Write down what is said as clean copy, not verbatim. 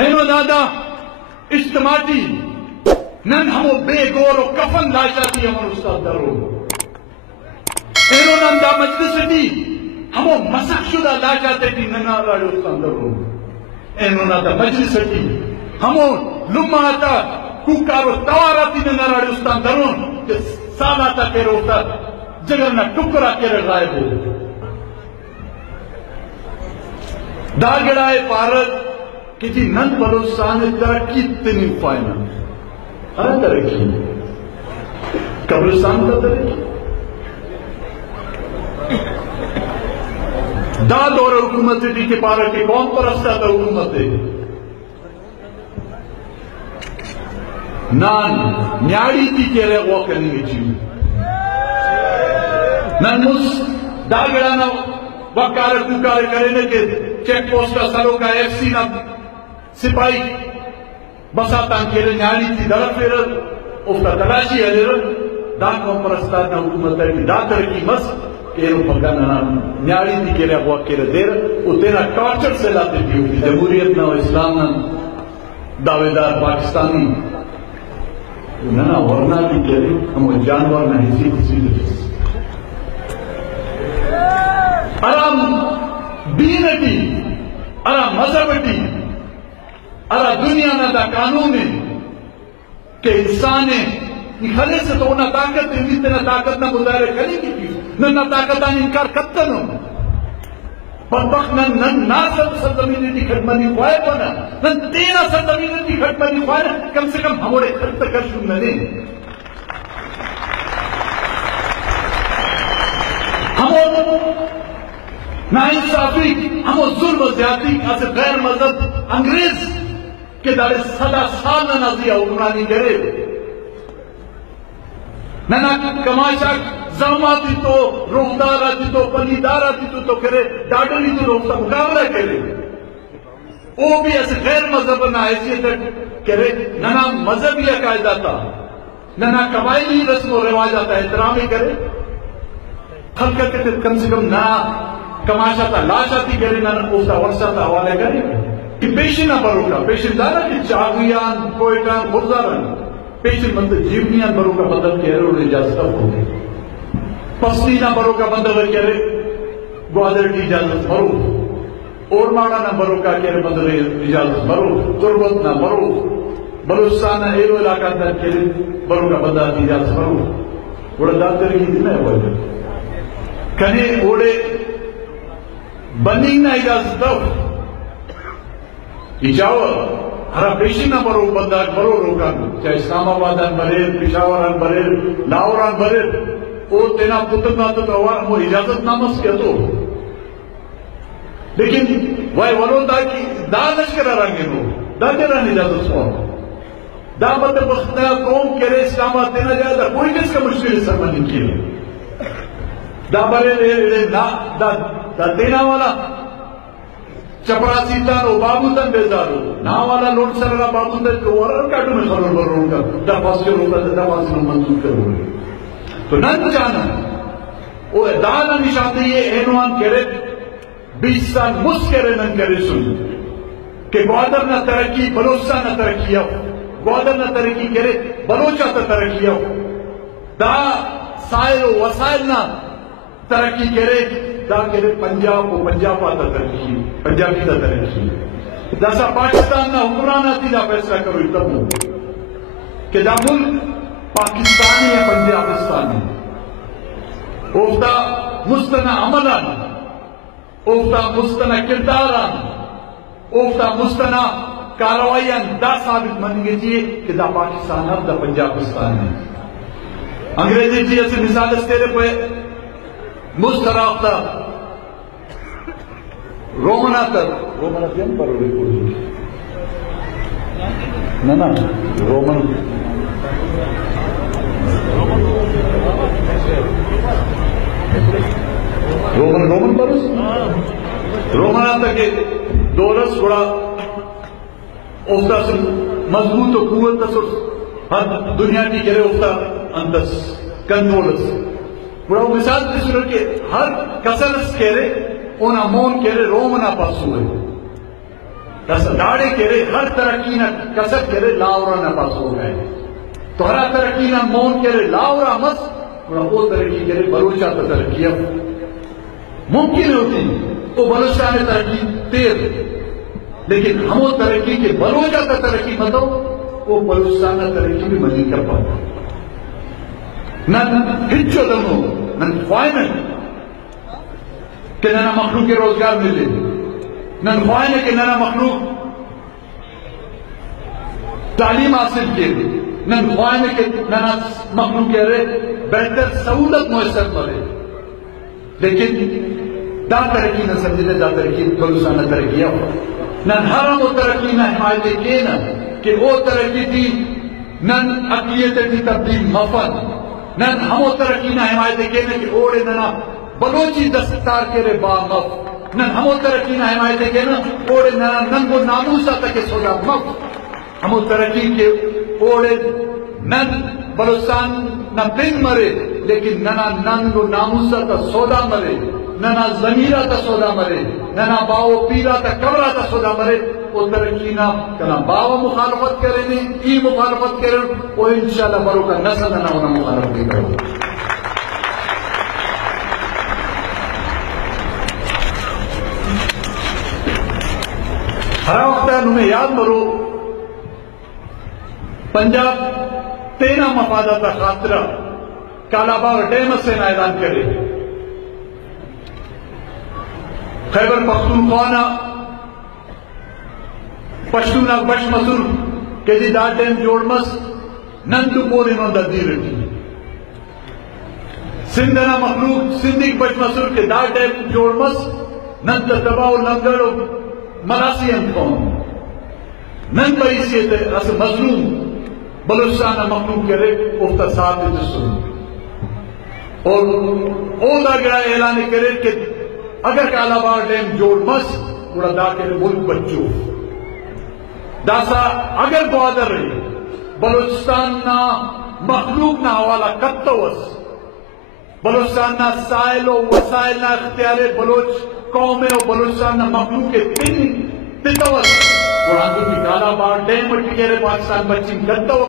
اینو دادا اجتماعی نن ہمو بے گور و کفن لاشاتی ہمارو استاد درو اینو نن دا مجلس دی ہمو مسخ شدہ لاشاتی دی نن آراڑی استاد درو اینو نن دا مجلس دی ہمو لما آتا کوکارو تواراتی نن آراڑی استاد درو کہ سالاتا کیرو استاد جگرنا ٹکرا کیرے غائب ہو دا گڑائے پارت کہ جی نن بلوچستان ترقی اتنی فائنہ ہر ترقی قبرستان کا ترقی دا دور حکومت دی کے پارا کہ کون پرستا تھا حکومت دے نان نیاڑی تھی کہ رہے وہ کرنے گی چیز نن مس دا گڑانا وکار کوکار کرنے کے چیک پوسٹ کا سروں کا ایف سی نا سپاہی بساتان کیلے نیاڑی تھی درد فیرد افتا تلاشی ہے دا کون پرستان حکومت ہے کہ دا ترکی مس کہ انہوں پکانا نیاڑی تھی کیلے اقوا کیلے دیر او تینا ٹارچر سے لاتے بھی ہوگی جمہوریت نا و اسلام نا دعویدار پاکستانی ننا ورنا بھی کیلے ہمو جانور نا حسی دے ارام دینٹی ارام مذہبٹی ارا دنیا نہ دا قانون ہے کہ انسان ہے یہ خلے سے تو نہ طاقت ہے نہ طاقت نہ گزارے کرے کی نہ طاقت آن انکار کرتا نو بدبخت نہ سرزمین کی خدمتی خواہے پنا نہ تیرہ سرزمین کی خدمتی خواہے کم سے کم ہمارے خرط کر سن نہ ہمو نا انصافی ہمو ظلم و زیادتی ایسے غیر مذہب انگریز کہ دارے صدا سال نہ نازیہ حکمرانی کرے نہ کماشا زاماتی تو روحدار آتی تو پلیدار آتی تو کرے ڈاڈلی تو روحتا مقابلہ کرے وہ بھی ایسے غیر مذہب نہ حیثیت کرے نہ مذہبی عقائدہ تھا نہ قبائلی رسم و رواج آتا احترامی کرے خلقہ کے کم سے کم نہ کماشا تھا لاشاتی کرے نہ اوستا ورسا تھا حوالے کرے کہ پیشی نہ بروکا پیشی دارا کہ چاگویان کوئٹان خودزاران پیشی مند جیونیان بروکا بدل کے اور اجازت ہو گئی پستی نہ بروکا بدل کرے گوادر کی اجازت برو اور مانا نہ بروکا کرے بدل اجازت برو تربت نہ برو بلوچستان ایرو علاقہ در کرے بروکا بدل اجازت برو بڑا داتر کی دن ہے وہ کنے اوڑے بنی نہ اجازت دو اجاور ہرا پیشی نہ برو بندار برو روکان چاہے اسلام آبادان بریر پشاوران بریر لاہوران بریر او تینا پتر ناتو تو وہ اجازت نامس کیا تو لیکن وہ ورو دا کی دا لشکر رنگے نو دا تیران اجازت سوان دا بند بختہ قوم کرے اسلام آباد تینا جائے دا کوئی کس کا مشکل سرمانی کیے دا بریر دا تینا والا چپراسی تانو بابو تن بیزارو نا والا لوٹ سرلا بابو تن کو ورر کاٹو میں خرور برون کا دا پاس کے روکا دا پاس کے منظور کرو تو نن جانا وہ دانا نشانتے یہ اینوان کرے 20 سال مس کرے نن کرے سن کہ گوادر نہ ترقی بلوچستان نہ ترقی ہو گوادر نہ ترقی کرے بلوچا تا ترقی ہو دا سائل و وسائل نہ ترقی کرے دا کرے پنجاب و پنجاب آتا ترقی پنجابی دا ترقی دا سا پاکستان نا حکمران آتی دا فیصلہ کرو اتب ہو کہ دا ملک پاکستانی ہے پنجابستانی اوفتا مستنع عملان اوفتا مستنع کرداران اوفتا مستنع کاروائیان دا ثابت منگے جیے کہ دا پاکستان اب دا پنجابستان ہے انگریزی جی ایسے مثال اس تیرے پہ مستراف تھا رومنا جن پر نا رومن برس رومنا تھا کہ دورس بڑا افتا سے مضبوط و قوت تسر ہر دنیا کی کرے افتا اندس کنٹرولس بڑا وہ مثال کی صورت کہ ہر کسرس کہہ رہے اونا مون کہہ رہے رومنا پاس ہوئے دس داڑے کرے ہر ترقی نہ کسب کرے لاورا نہ پاس ہو گئے تو ہر ترقی نہ مون کرے لاورا مس وہ ترقی کرے بلوچا تو ترقی اب ممکن ہوتی وہ بلوچستان نے ترقی تیر لیکن ہم وہ ترقی کے بلوچا کا ترقی متو وہ بلوچستان نے ترقی بھی مزید کر پاتا نن ہچو دمو نن خواہن کہ ننا مخلوق کے روزگار ملے نن خواہن کہ ننا مخلوق تعلیم حاصل کے نن خواہن کہ ننا مخلوق کے رہے بہتر سہولت میسر پڑے لیکن دا ترقی نہ سمجھے دا ترقی بلوچستان نہ ترقی ہو نن حرم و ترقی نہ حمایت کے نا کہ وہ ترقی تھی نن عقیت تھی تبدیل مفن نن ہمو ترقی نہ حمایت کے نا کہ اوڑے ننا بلوچی دستار کے رے با مف نن ہمو ترقی نہ حمایت کے نا اوڑے ننا ننگو ناموسا تک سودا مف ہمو ترقی کے اوڑے نن بلوچستان نہ بن مرے لیکن ننا ننگو ناموسا تا سودا مرے ننا زمیرہ تا سودا مرے ننا باو پیرا تا کبرا تا سودا مرے وہ ترقی نہ کنا باو مخالفت کرے نہیں ای مخالفت کرے وہ انشاءاللہ برو کا نسل نہ ہونا مخالفت کرے ہر وقت انہیں یاد برو پنجاب تینا مفادات خاطرہ کالاباغ ڈیم سے اعلان کرے خیبر پختونخوا پشتونا بش مسور کہ دی دا ڈیم جوڑ مس نندو پوری نو دردی رٹی سندھنا مخلوق سندھک بش مسور کہ دا ڈیم جوڑ مس نند دباؤ لنگڑ مراسی انکھون نند بائیسیت اس مظلوم بلوچستان مخلوق کرے افتا ساتھ جسو اور اولا گرہ اعلان کرے کہ اگر کالاباغ ڈیم جوڑ مس بڑا دا کرے ملک بچو داسا اگر بوادر رہی بلوچستان نا مخلوق نا حوالہ کتوس بلوچستان نا سائل و وسائل نا اختیار بلوچ قوم و بلوچستان نا مخلوق کے پتوس قرآن کی کالاباغ ڈیم اٹھ کے پاکستان بچین کتوس